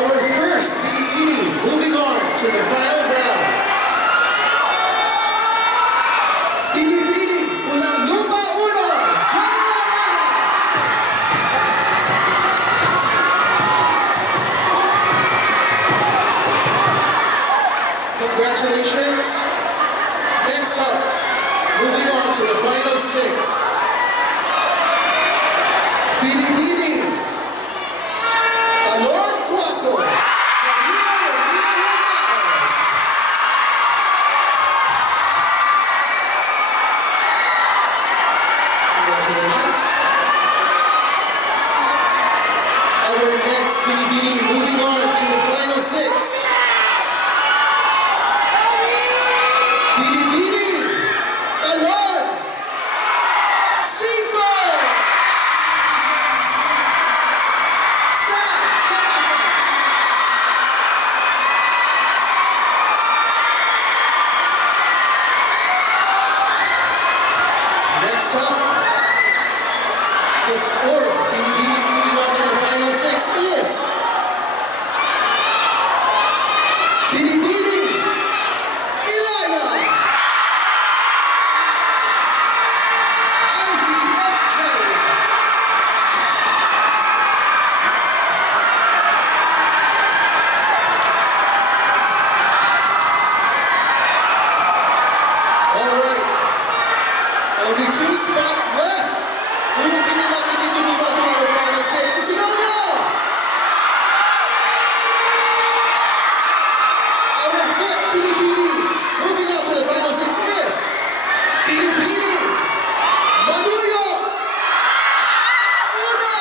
Our first Pinipini moving on to the final round. Pinipini Pulang Lupa Uno, Zara! Congratulations. Next up, moving on to the final six. Pinipini Talon Cuaco, Maria Romina Hernandez. Congratulations. Our next Pinipini moving on to the final six. Pinipini Talon Cinco. Sam Pamasan. Next up, the fourth Pinipini moving on to the final six is Pinipini Ilaya IBSJ. All right, only two spots left. Who will be the lucky to move on to our final six? Is it Ono? Our fifth Pinipini moving on to the final six is Pinipini Manuyo Uno.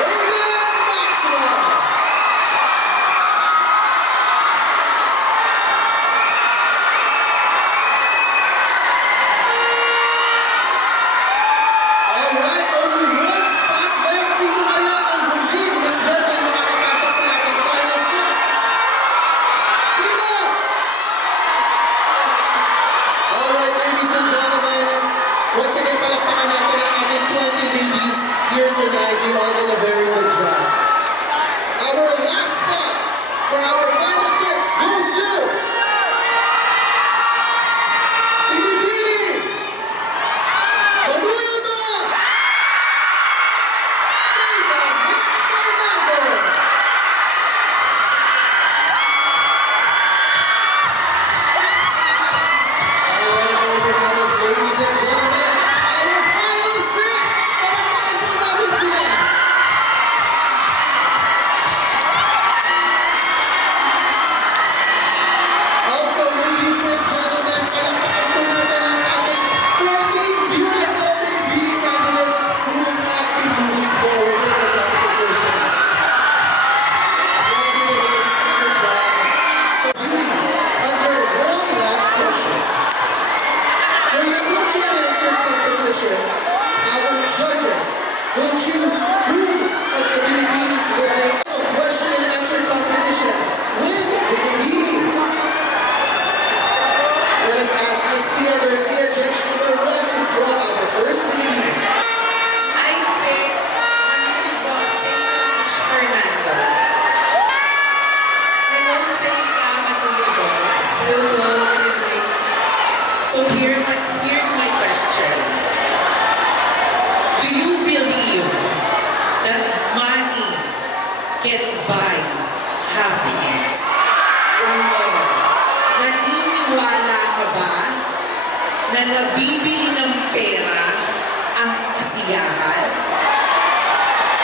Raven Maxwell. Alright, only one spot left. Sino kaya ang huling maswerte na makakapasok sa ating final six? Sino? Alright, ladies and gentlemen, once again, palakpakan natin ang ating 20 ladies here tonight. They all did a very good job. Our last spot for our final six goes to Pinipini Manuel Mas. Save Mitch Fernando. Alright, there you have it, ladies and gentlemen. Our final six. Palakpakan po natin sila. Also, ladies and gentlemen, palakpakan po natin ang ating 14 beautiful Pinipini candidates who will not be moving forward in the competition. They did a very splendid job. So, beauty, under one last question. For the question and answer competition, our judges will choose who of the Pinipinis will win the question and answer competition with Pinipini. Let us ask Ms. Pia Garcia, judge number 1, to draw out the first Pinipini. I pick Amigo Mitch Fernando. Hello, Seika Matulido. Hello, good evening. So here's my question. Do you believe that money can buy happiness? Or more? Naniniwala ka ba na nabibili ng pera ang kasiyahan?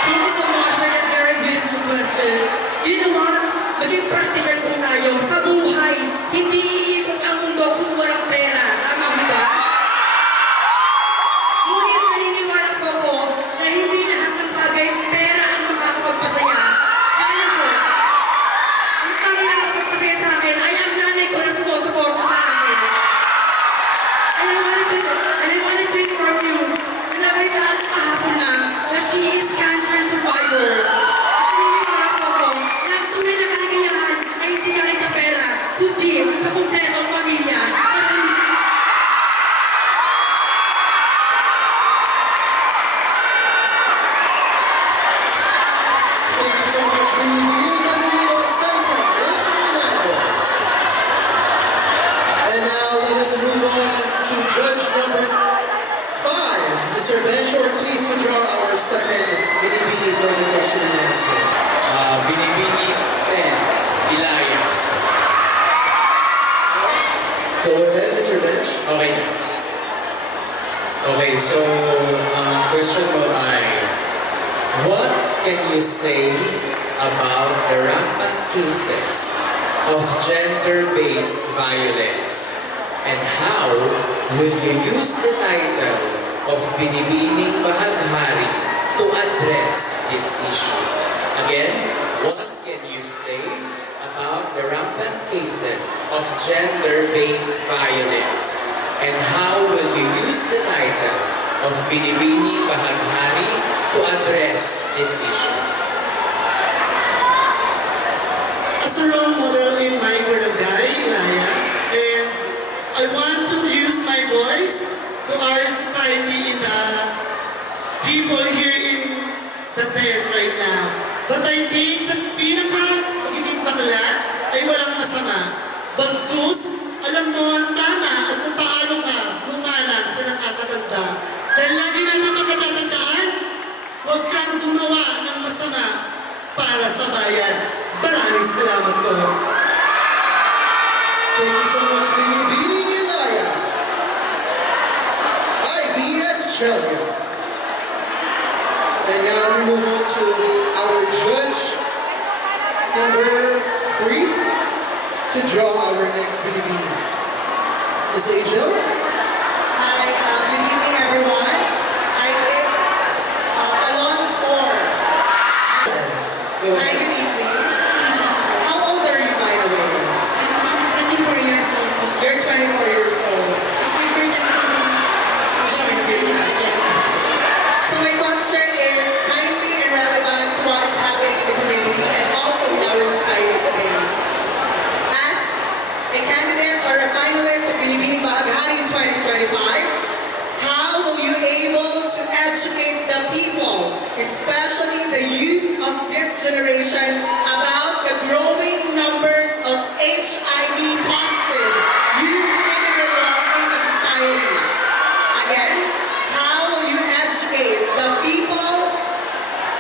Thank you so much for that very beautiful question. You know what? Maging practical po tayo. Sa buhay, hindi iikot ang mundo kung walang pera. Tama mo ba? Ngunit naniniwala po ako na hindi lahat ng bagay pera ang makakapagpasaya. Kaya ko, ang tanging nakakapagpasaya sa akin ay ang nanay ko na sumusuporta sa akin. And I wanted to inform you na nabalitaan ko kahapon na she is cancer survivor. At naniniwala po ako na ang tunay na kaligayahan ay hindi galing sa pera, kundi sa What can you say about the rampant cases of gender-based violence? And how will you use the title of Binibining Bahaghari to address this issue? Again, what can you say about the rampant cases of gender-based violence? And how will you use the title of Binibining Bahaghari to address this issue? As a role model in my barangay, Ilaya, and I want to use my voice to our society in the people here in the tent right now. But I think sa pinaka-pagiging bakla ay walang masama. Bagkus, alam mo ang tama at kung paano ka gumalang sa nakakatanda. Dahil lagi natin magkatatandaan, huwag kang gumawa ng masama para sa bayan. Maraming salamat po. Thank you so much, Binibining Ilaya. IBS Sheldon. And now we move on to our judge number 3 to draw our next Binibining. Ms. Angel? Hi, good evening everyone. I pick Alon 4. Yes. Go Hi, ahead. good evening. How old are you by the way? 24 years old po. You're 24 years old. Sleeper na po. So my question is timely and relevant to what is happening in the community and also in our society today. As a candidate or a finalist of Binibining Bahaghari in 2025, how will you able to educate the people, especially the youth of this generation, about the growing numbers of HIV positive youth individuals in the society? Again, how will you educate the people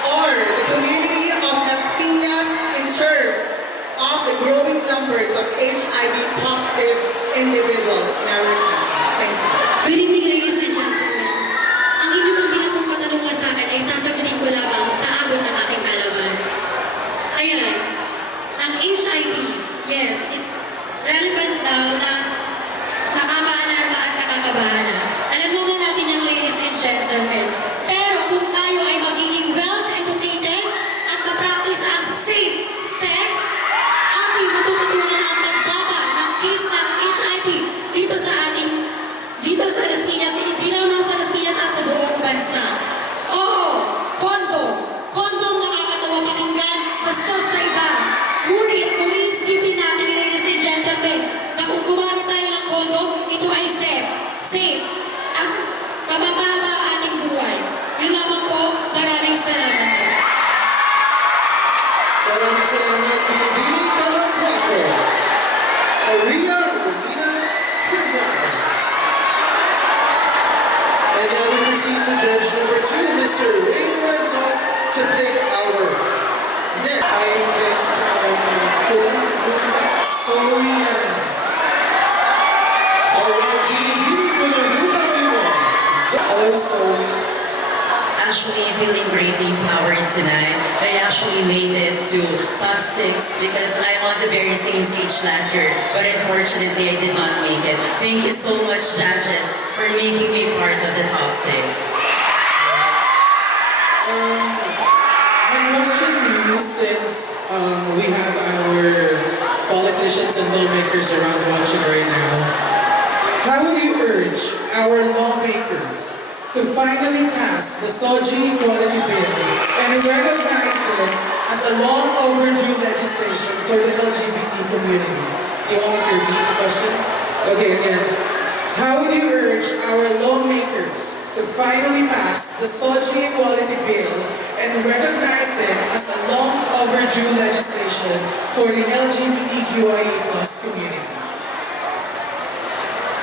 or the community of Las Piñas in terms of the growing numbers of HIV positive individuals in our country? Thank you. Good evening, ladies and gentlemen. Ang inyong pong pinatong katanungan sa akin ay sasagutin ko lamang sa abot ng aking kalaman. Ayan, ang HIV, yes, is relevant daw na nakakaalarma at nakakabahala. Alam naman natin yan, ladies and gentlemen. Pero kung tayo ay magiging well-educated at ma-practice ang safe sex, ating matututunan ang pagbaba ng case ng HIV dito sa Las Piñas, hindi naman sa Las Piñas at sa buong bansa. Oo, kondom nakakatawa pakinggan, bastos sa iba. Ngunit kung iisipin natin, ladies and gentlemen, na kung gumamit tayo ng kondom, ito ay safe, at mabababa ang ating buhay. Yun lamang po, maraming salamat po. Maraming salamat, Binibining Bahaghari. Maria Romina Fernandez. And now we proceed to judge number 2, Mr. Wayne Renzo, to pick our next. I picked Sonia. Alright, Binibining Bahaghari. Hello, Sonia. Actually feeling greatly empowered tonight. I actually made it to top 6 because I'm on the very same stage last year, but unfortunately I did not make it. Thank you so much, judges, for making me part of the top 6. My question to you, since we have our politicians and lawmakers around watching right now, how will you urge our lawmakers to finally pass the SOGI Equality Bill and recognize it as a long overdue legislation for the LGBT community? You want me to repeat the question? Okay, again. How will you urge our lawmakers to finally pass the SOGI Equality Bill and recognize it as a long overdue legislation for the LGBTQIA+ community?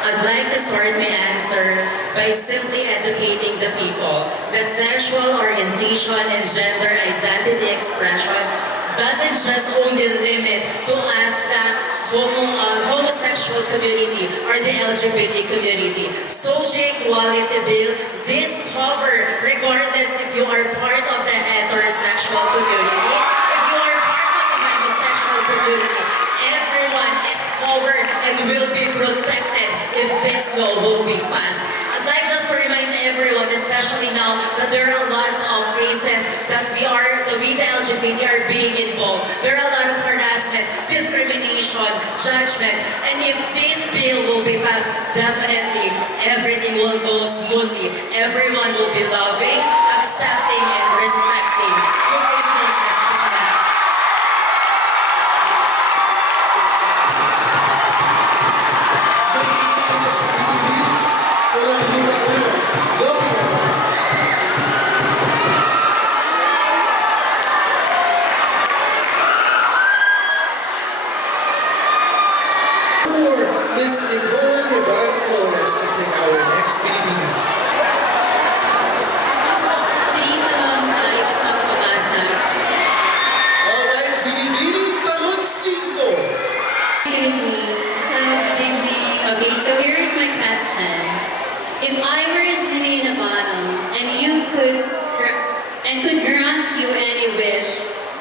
I'd like to start my answer by simply educating the people that sexual orientation and gender identity expression doesn't just only limit to us, the homosexual community or the LGBT community. SOGI Equality Bill, this cover regardless if you are part of the hetero law will be passed. I'd like just to remind everyone, especially now, that there are a lot of cases that we the LGBT are being involved. There are a lot of harassment, discrimination, judgment, and if this bill will be passed, definitely everything will go smoothly. Everyone will be loving, accepting, and respecting. Good evening, Ms. Pina. Thank you so much, BBB. Walang hiwa-hiwa. Zoe naman. For Miss Nicole Rivera Flores to pick our next BBB. Alright, BBB, Talon 5. Good evening. Okay, so here's my question. If I were a genie in a bottle and could grant you any wish,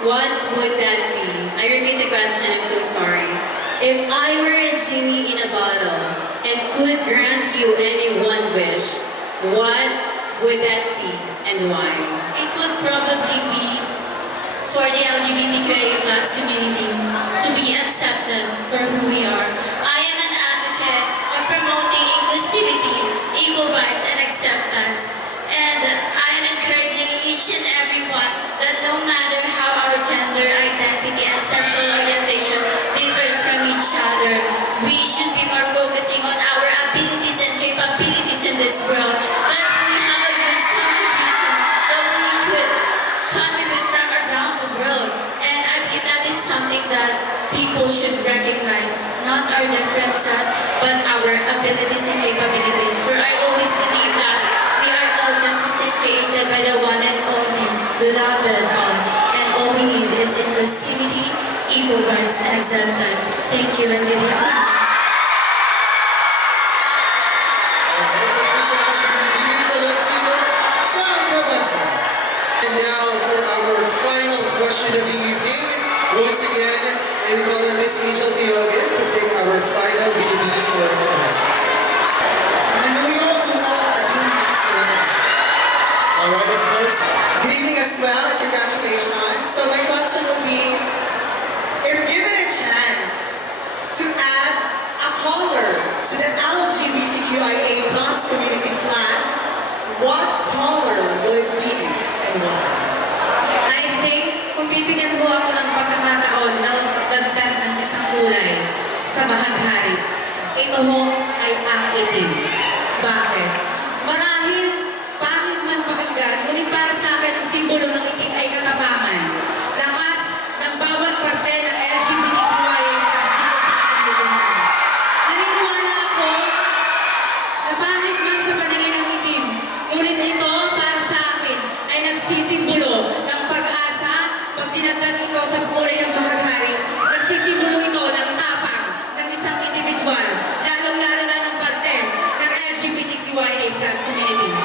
what would that be? I repeat the question, I'm so sorry. If I were a genie in a bottle and could grant you any one wish, what would that be and why? It would probably be for the LGBTQIA+ community to be accepted for who we are. I am an advocate of promoting inclusivity, equal rights, and acceptance. And I am encouraging each and everyone that no matter how our gender identity and sexual orientation differs from each other, we should be more focusing on our abilities and capabilities in this world. That we have a huge contribution that we could contribute from around the world. And I believe that is something that people should recognize, not our differences, but our abilities and capabilities. For I always believe that we are all just created by the one and only beloved God. And all we need is inclusivity, equal rights, and acceptance. Thank you, and good evening. And now for our final question of the evening. Once again, may we call on Miss Angel Diogue to pick our final BBB for tonight. Manuyo Una Arjun Maxwell. Alright, of course. Good evening as well, and congratulations. So my question would be, if given a chance to add a color to the LGBTQIA+ community flag, what color will it be and why? I think kung bibigyan mo ako ng pagkakataon na dagdag ng isang kulay sa bahaghari, ito ho ay ang itim. Bakit? Marahil pangit man pakinggan, ngunit para sa akin ang simbolo ng itim ay katapangan. Lakas ng bawat parte ng LGBTQIA+ dito sa ating lugar. Naniniwala ako na pangit man sa paningin ng itim, ngunit ito para sa akin ay nagsisimbolo ng pag-asa. Pag dinagdag ito sa kulay ng bahaghari, nagsisimbolo ito ng tapang ng isang individual, lalong-lalo na ng parte ng LGBTQIA+ community.